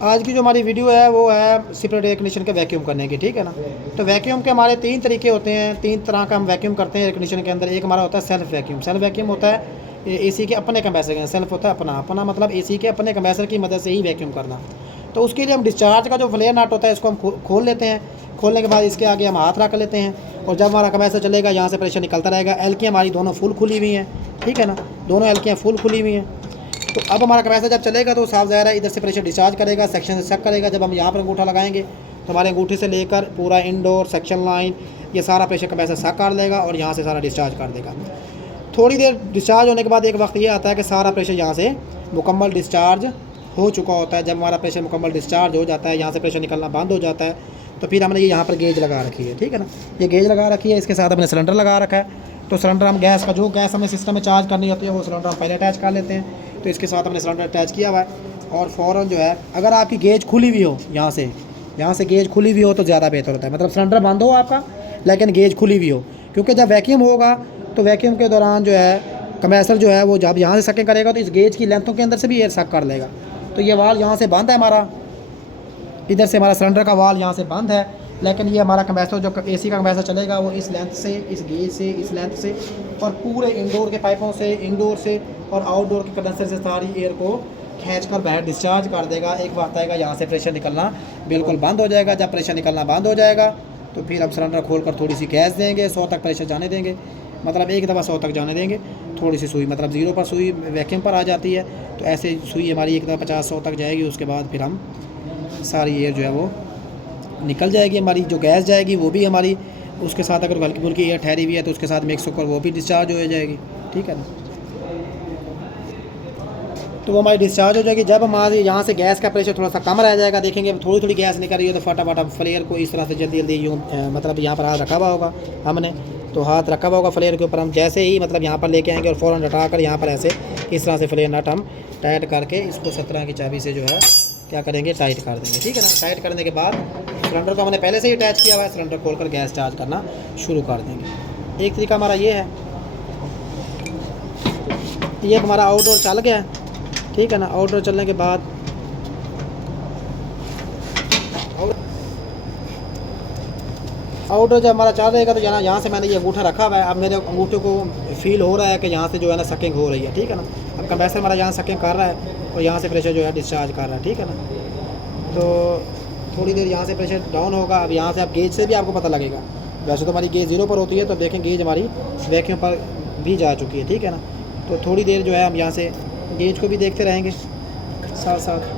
आज की जो हमारी वीडियो है वो है सेपरेट एयर कंडीशन के वैक्यूम करने की, ठीक है ना। तो वैक्यूम के हमारे 3 तरीके होते हैं, 3 तरह का हम वैक्यूम करते हैं एयर कंडीशन के अंदर। एक हमारा होता है सेल्फ वैक्यूम। सेल्फ वैक्यूम होता है एसी के अपने कंप्रेसर के, सेल्फ होता है अपना। अपना मतलब एसी के अपने कंप्रेसर की मदद से ही वैक्यूम करना। तो उसके लिए हम डिस्चार्ज का जो फ्लेयर नट होता है इसको हम खोल लेते हैं। खोलने के बाद इसके आगे हम हाथ रख लेते हैं और जब हमारा कंप्रेसर चलेगा यहाँ से प्रेशर निकलता रहेगा। एलकियाँ हमारी दोनों फुल खुली हुई हैं, ठीक है ना, दोनों एलकियाँ फुल खुली हुई हैं। तो अब हमारा कंप्रेसर जब चलेगा तो साफ ज़ाहिर है इधर से प्रेशर डिस्चार्ज करेगा, सेक्शन से चेक करेगा। जब हम यहाँ पर अंगूठा लगाएंगे तो हमारे अंगूठे से लेकर पूरा इंडोर सेक्शन लाइन ये सारा प्रेशर कंप्रेसर सक कर लेगा और यहाँ से सारा डिस्चार्ज कर देगा। थोड़ी देर डिस्चार्ज होने के बाद एक वक्त ये आता है कि सारा प्रेशर यहाँ से मुकम्मल डिस्चार्ज हो चुका होता है। जब हमारा प्रेशर मुकम्मल डिस्चार्ज हो जाता है, यहाँ से प्रेशर निकलना बंद हो जाता है, तो फिर हमने ये यहाँ पर गेज लगा रखी है, ठीक है ना। ये गेज लगा रखी है, इसके साथ हमने सिलेंडर लगा रखा है। तो सिलेंडर हम गैस का जो गैस हमें सिस्टम में चार्ज करनी होती है वो सिलेंडर हम पहले अटैच कर लेते हैं। तो इसके साथ हमने सिलेंडर अटैच किया हुआ है और फ़ौरन जो है अगर आपकी गेज खुली हुई हो, यहाँ से गेज खुली हुई हो तो ज़्यादा बेहतर होता है। मतलब सिलेंडर बंद हो आपका लेकिन गेज खुली हुई हो, क्योंकि जब वैक्यूम होगा तो वैक्यूम के दौरान जो है कंप्रेसर जो है वो जब यहाँ से सकिंग करेगा तो इस गेज की लेंथों के अंदर से भी एयर सक कर लेगा। तो ये वाल यहाँ से बंद है हमारा, इधर से हमारा सिलेंडर का वाल यहाँ से बंद है, लेकिन ये हमारा कंप्रेसर जो एसी का कंप्रेसर चलेगा वो इस लेंथ से, इस गेज से, इस लेंथ से और पूरे इंडोर के पाइपों से, इंडोर से और आउटडोर के कंडेंसर से सारी एयर को खींचकर बाहर डिस्चार्ज कर देगा। एक वक्त आएगा यहाँ से प्रेशर निकलना बिल्कुल बंद हो जाएगा। जब प्रेशर निकलना बंद हो जाएगा तो फिर हम सिलेंडर खोलकर थोड़ी सी गैस देंगे, 100 तक प्रेशर जाने देंगे, मतलब एक दफ़ा 100 तक जाने देंगे। थोड़ी सी सुई मतलब 0 पर सुई वैक्यूम पर आ जाती है, तो ऐसे सुई हमारी एक दफ़ा 50-100 तक जाएगी। उसके बाद फिर हम सारी एयर जो है वो निकल जाएगी, हमारी जो गैस जाएगी वो भी हमारी उसके साथ अगर हल्की फुल्की एयर ठहरी हुई है तो उसके साथ मिक्स होकर वो भी डिस्चार्ज हो जाएगी, ठीक है ना। तो वो हमारी डिस्चार्ज हो जाएगी। जब हमारे यहाँ से गैस का प्रेशर थोड़ा सा कम रह जाएगा, देखेंगे थोड़ी थोड़ी गैस निकल रही है तो फटाफट हम फ्लेयर को इस तरह से जल्दी जल्दी यूँ मतलब यहाँ पर हाथ रखा हुआ होगा हमने, तो हाथ रखा हुआ होगा फ्लेयर के ऊपर। हम जैसे ही मतलब यहाँ पर लेके आएंगे और फ़ौरन हटाकर यहाँ पर ऐसे इस तरह से फ्लेयर नट हम टाइट करके इसको 17 की चाबी से जो है क्या करेंगे, टाइट कर देंगे, ठीक है ना। टाइट करने के बाद सिलेंडर को हमने पहले से ही अटैच किया हुआ है, सिलेंडर खोलकर गैस चार्ज करना शुरू कर देंगे। एक तरीका हमारा ये है, ये हमारा आउटडोर चल गया, ठीक है ना। आउटडोर चलने के बाद आउटडोर जब हमारा चल रहेगा तो यहाँ से मैंने ये अंगूठा रखा हुआ है। अब मेरे अंगूठे को फील हो रहा है कि यहाँ से जो है ना सकिंग हो रही है, ठीक है ना। अब कंप्रेसर हमारा यहाँ सकिंग कर रहा है और यहाँ से प्रेशर जो है डिस्चार्ज कर रहा है, ठीक है ना। तो थोड़ी देर यहाँ से प्रेशर डाउन होगा। अब यहाँ से आप गेज से भी आपको पता लगेगा, वैसे तो हमारी गेज 0 पर होती है, तो देखें गेज हमारी वैक्यूम पर भी जा चुकी है, ठीक है ना। तो थोड़ी देर जो है हम यहाँ से गेज को भी देखते रहेंगे साथ साथ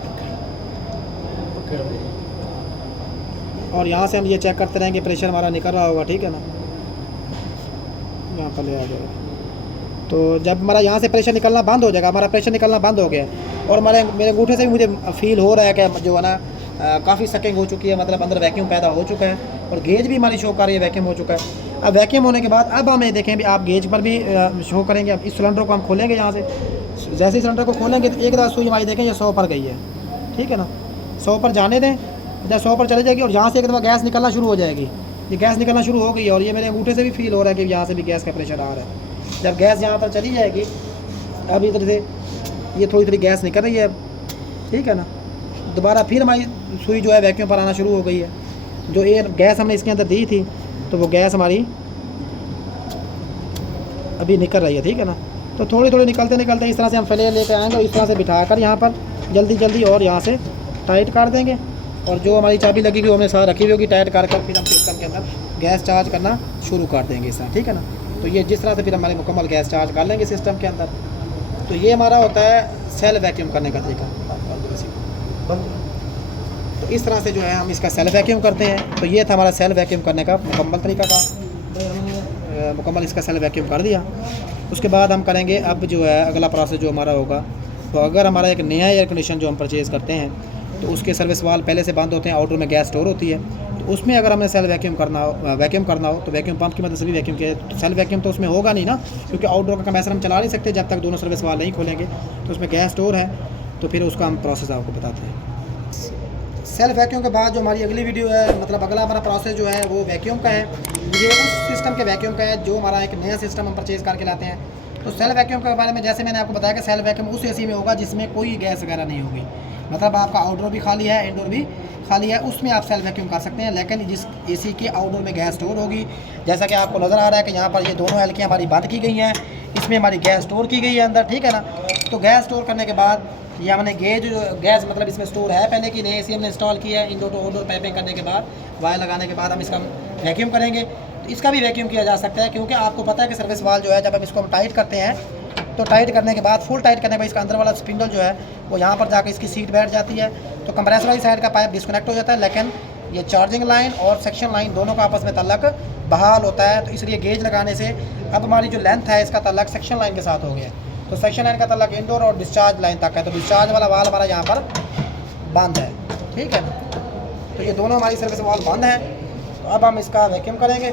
और यहाँ से हम ये चेक करते रहेंगे प्रेशर हमारा निकल रहा होगा, ठीक है ना। यहाँ पर ले आ जाएगा तो जब हमारा यहाँ से प्रेशर निकलना बंद हो जाएगा, हमारा प्रेशर निकलना बंद हो गया और मेरे अंगूठे से भी मुझे फील हो रहा है कि जो है ना काफ़ी सकिंग हो चुकी है, मतलब अंदर वैक्यूम पैदा हो चुका है और गेज भी हमारी शो कर रही है वैक्यूम हो चुका है। अब वैक्यूम होने के बाद अब हमें देखें भी आप गेज पर भी शो करेंगे। अब इस सिलेंडर को हम खोलेंगे, यहाँ से जैसे ही सिलेंडर को खोलेंगे तो एक दफ़ा सुई हमारी देखें ये 100 पर गई है, ठीक है ना। 100 पर जाने दें, जब 100 पर चले जाएगी और यहाँ से एक दफ़ा गैस निकलना शुरू हो जाएगी। ये गैस निकलना शुरू हो गई है और ये मेरे अंगूठे से भी फील हो रहा है कि यहाँ से भी गैस का प्रेशर आ रहा है। जब गैस यहाँ पर चली जाएगी, अब इधर से ये थोड़ी थोड़ी गैस निकल रही है, ठीक है ना। दोबारा फिर हमारी सुई जो है वैक्यूम पर आना शुरू हो गई है। जो एयर गैस हमने इसके अंदर दी थी तो वो गैस हमारी अभी निकल रही है, ठीक है ना। तो थोड़ी थोड़ी निकलते निकलते इस तरह से हम फ्लेयर लेकर आएंगे और इस तरह से बिठाकर यहाँ पर जल्दी जल्दी और यहाँ से टाइट कर देंगे और जो हमारी चाबी लगी हुई हमने साथ रखी हुई होगी टाइट कर फिर हम सिस्टम के अंदर गैस चार्ज करना शुरू कर देंगे इस तरह, ठीक है ना। तो ये जिस तरह से फिर हमारे मुकम्मल गैस चार्ज कर लेंगे सिस्टम के अंदर। तो ये हमारा होता है सेल्फ वैक्यूम करने का तरीका। तो इस तरह से जो है हम इसका सेल्फ वैक्यूम करते हैं। तो ये था हमारा सेल्फ वैक्यूम करने का मुकम्मल तरीका का। तो हमने मुकम्मल इसका सेल्फ वैक्यूम कर दिया। उसके बाद हम करेंगे अब जो है अगला प्रोसेस जो हमारा होगा, तो अगर हमारा एक नया एयर कंडीशन जो हम परचेज़ करते हैं तो उसके सर्विस वाल पहले से बंद होते हैं, आउटडोर में गैस स्टोर होती है। तो उसमें अगर हमें सेल्फ वैक्यूम करना हो तो वैक्यूम पंप की मदद से भी वैक्यूम किया। तो सेल्फ वैक्यूम तो उसमें होगा नहीं ना, क्योंकि आउटडोर का कंप्रेसर हम चला नहीं सकते जब तक दोनों सर्विस वाल नहीं खोलेंगे। तो उसमें गैस स्टोर है, तो फिर उसका हम प्रोसेस आपको बताते हैं। सेल्फ वैक्यूम के बाद जो हमारी अगली वीडियो है, मतलब अगला हमारा प्रोसेस जो है वो वैक्यूम का है। ये उस सिस्टम के वैक्यूम का है जो हमारा एक नया सिस्टम हम परचेज़ करके लाते हैं। तो सेल्फ वैक्यूम के बारे में जैसे मैंने आपको बताया कि सेल्फ वैक्यूम उस एसी में होगा जिसमें कोई गैस वगैरह नहीं होगी। मतलब आपका आउटडोर भी खाली है, इंडोर भी खाली है, उसमें आप सेल्फ वैक्यूम कर सकते हैं। लेकिन जिस एसी के आउटडोर में गैस स्टोर होगी, जैसा कि आपको नज़र आ रहा है कि यहाँ पर ये दोनों एलकियाँ हमारी बंद की गई हैं, इसमें हमारी गैस स्टोर की गई है अंदर, ठीक है ना। तो गैस स्टोर करने के बाद ये हमने गैस मतलब इसमें स्टोर है पहले की, नई एसी हमने इंस्टॉल किया है। इंडोर टू आउटडोर पाइपिंग करने के बाद, वायर लगाने के बाद हम इसका वैक्यूम करेंगे। तो इसका भी वैक्यूम किया जा सकता है, क्योंकि आपको पता है कि सर्विस वाल जो है जब हम इसको हम टाइट करते हैं, तो टाइट करने के बाद, फुल टाइट करने के बाद इसका अंदर वाला स्पिंडल जो है वो यहाँ पर जाकर इसकी सीट बैठ जाती है, तो कंप्रेसर वाली साइड का पाइप डिस्कनेक्ट हो जाता है। लेकिन ये चार्जिंग लाइन और सेक्शन लाइन दोनों का आपस में तल्लक बहाल होता है। तो इसलिए गेज लगाने से अब हमारी जो लेंथ है इसका तल्लक सेक्शन लाइन के साथ हो गया है। तो सेक्शन लाइन का तल्लक इंडोर और डिस्चार्ज लाइन तक है, तो डिस्चार्ज वाला वाल हमारा यहाँ पर बंद है, ठीक है ना। तो ये दोनों हमारी सर्विस वाल बंद है। तो अब हम इसका वैक्यूम करेंगे।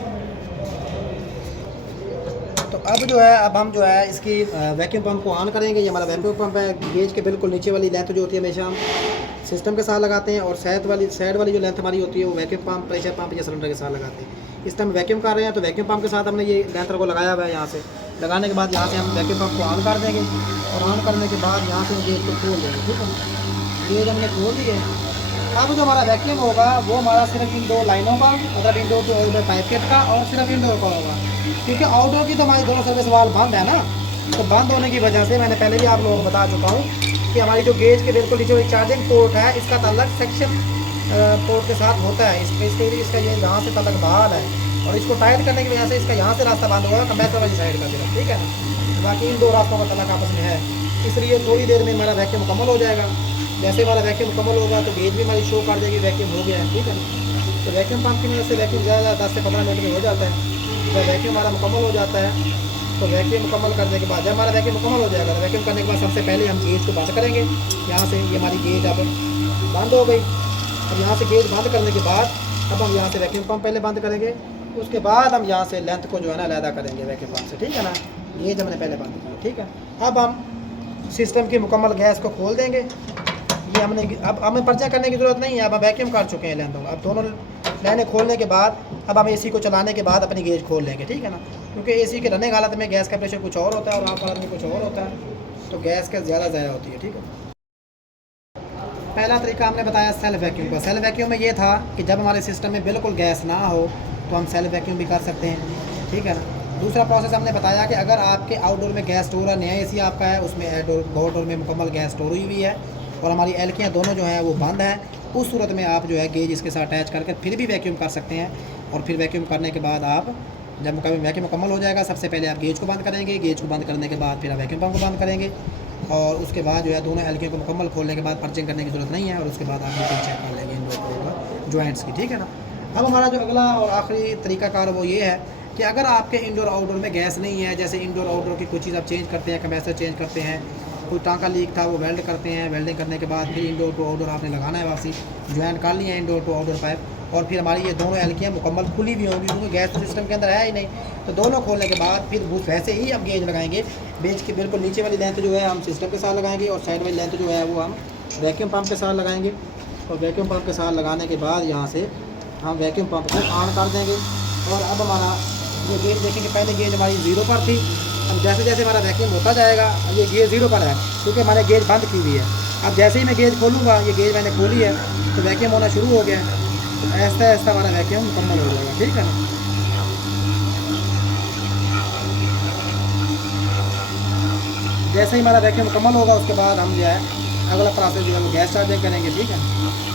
तो अब जो है, अब हम जो है इसकी वैक्यूम पंप को ऑन करेंगे। ये हमारा वैक्यूम पंप है। गेज के बिल्कुल नीचे वाली लेंथ जो होती है हमेशा हम सिस्टम के साथ लगाते हैं, और साइड वाली जो लेंथ हमारी होती है वो वैक्यूम पंप, प्रेशर पंप या सिलेंडर के साथ लगाते हैं। इस टाइम वैक्यूम कर रहे हैं, तो वैक्यूम पंप के साथ हमने ये लेंथ को लगाया हुआ है। यहाँ से लगाने के बाद यहाँ से हम वैक्यूम पंप को ऑन कर देंगे, और ऑन करने के बाद यहाँ से गेज को खोल देंगे, ठीक है। गेज हमने खोल दिए। अब जो हमारा वैक्यूम होगा वो हमारा सिर्फ इन दो लाइनों का, मतलब indoor to outdoor pipe kit का, और सिर्फ इंडोर का होगा, क्योंकि आउटडोर की तो हमारी दोनों सर्विस वाल बंद है ना। तो बंद होने की वजह से मैंने पहले भी आप लोगों को बता चुका हूँ कि हमारी जो गेज के बिल्कुल नीचे चार्जिंग पोर्ट है, इसका तल्लक सेक्शन पोर्ट के साथ होता है। इसके लिए इसका ये यहाँ से तल्लक बहाल है, और इसको टाइट करने की वजह से इसका यहाँ से रास्ता बंद होगा कंप्रेसर वाली साइड का सिर्फ, ठीक है ना। बाकी इन दो रास्तों का तल्लक आपस में है, इसलिए थोड़ी देर में हमारा वैक्यूम मुकम्मल हो जाएगा। जैसे हमारा वैक्यूम मुकम्मल होगा तो गेज भी हमारी शो कर देगी वैक्यूम हो गया है, ठीक है ना। तो वैक्यूम पंप की मदद से वैक्यूम ज़्यादा 10 से 15 मिनट में हो जाता है। जब वैक्यूम हमारा मुकम्मल हो जाता है, तो वैक्यूम मुकम्मल करने के बाद, जब हमारा वैक्यूम मुकम्मल हो जाएगा, तो वैक्यूम करने के बाद सबसे पहले हम गेज को बंद करेंगे। यहाँ से ये हमारी गेज अब बंद हो गई, और यहाँ से गेज बंद करने के बाद अब हम यहाँ से वैक्यूम पंप पहले बंद करेंगे। उसके बाद हम यहाँ से लेंथ को जो है ना अलहदा करेंगे वैक्यूम पंप से, ठीक है ना। गेज हमने पहले बंद किया, ठीक है। अब हम सिस्टम की मुकम्मल गैस को खोल देंगे। ये हमने अब हमें पर्चा करने की ज़रूरत नहीं है, अब हम वैक्यूम कर चुके हैं लेंथों। अब दोनों लाइनें खोलने के बाद अब हम एसी को चलाने के बाद अपनी गेज खोल लेंगे, ठीक है ना। क्योंकि एसी के रनिंग हालत में गैस का प्रेशर कुछ और होता है और आप हालत में कुछ और होता है, तो गैस का ज़्यादा ज़ाया होती है, ठीक है। पहला तरीका हमने बताया सेल्फ वैक्यूम का। सेल्फ वैक्यूम में ये था कि जब हमारे सिस्टम में बिल्कुल गैस ना हो तो हम सेल्फ वैक्यूम भी कर सकते हैं, ठीक है ना। दूसरा प्रोसेस हमने बताया कि अगर आपके आउटडोर में गैस स्टोर है, नया एसी आपका है, उसमें आउटडोर में मुकम्मल गैस स्टोर हुई हुई है, और हमारी एलकियाँ दोनों जो हैं वो बंद हैं, उस सूरत में आप जो है गेज इसके साथ अटैच करके फिर भी वैक्यूम कर सकते हैं। और फिर वैक्यूम करने के बाद आप जब वैक्यूम मुकम्मल हो जाएगा, सबसे पहले आप गेज को बंद करेंगे। गेज को बंद करने के बाद फिर आप वैक्यूम पंप को बंद करेंगे, और उसके बाद जो है दोनों एलकियों को मुकम्मल खोलने के बाद पर्चिंग करने की ज़रूरत नहीं है, और उसके बाद आप मीटिंग चेक कर लेंगे इन दो जॉइंट्स की, ठीक है ना। अब हमारा जो अगला और आखिरी तरीकाकार वो ये है कि अगर आपके इंडोर आउटडोर में गैस नहीं है, जैसे इंडोर आउटडोर की कुछ चीज़ आप चेंज करते हैं, कंप्रेसर चेंज करते हैं, कोई टाँका लीक था वो वेल्ड करते हैं, वेल्डिंग करने के बाद फिर इंडोर टू आउटडोर आपने लगाना है, वापसी ज्वाइन कर लिया है इंडोर टू आउटडोर पाइप, और फिर हमारी ये दोनों एलकियाँ मुकम्मल खुली भी होंगी, क्योंकि गैस तो सिस्टम के अंदर है ही नहीं। तो दोनों खोलने के बाद फिर वैसे ही हम गेज लगाएंगे। गेज की बिल्कुल नीचे वाली लेंथ जो है हम सिस्टम के साथ लगाएंगे, और साइड वाली लेंथ जो है वो हम वैक्यूम पंप के साथ लगाएंगे। और वैक्यूम पंप के साथ लगाने के बाद यहाँ से हम वैक्यूम पंप को ऑन कर देंगे। और अब हमारा ये गेज देखेंगे, पहले गेज हमारी 0 पर थी, अब जैसे जैसे हमारा वैक्यूम होता जाएगा ये गेज 0 पर है, क्योंकि हमारे गेज बंद की हुई है। अब जैसे ही मैं गेज खोलूँगा, ये गेज मैंने खोली है तो वैक्यूम होना शुरू हो गया है। तो ऐसा ऐसा हमारा वैक्यूम मुकम्मल हो जाएगा, ठीक है ना। जैसे ही हमारा वैक्यूम मुकम्मल होगा, उसके बाद हम जो है अगला प्रोसेस जो है वो गैस चार्जिंग करेंगे, ठीक है।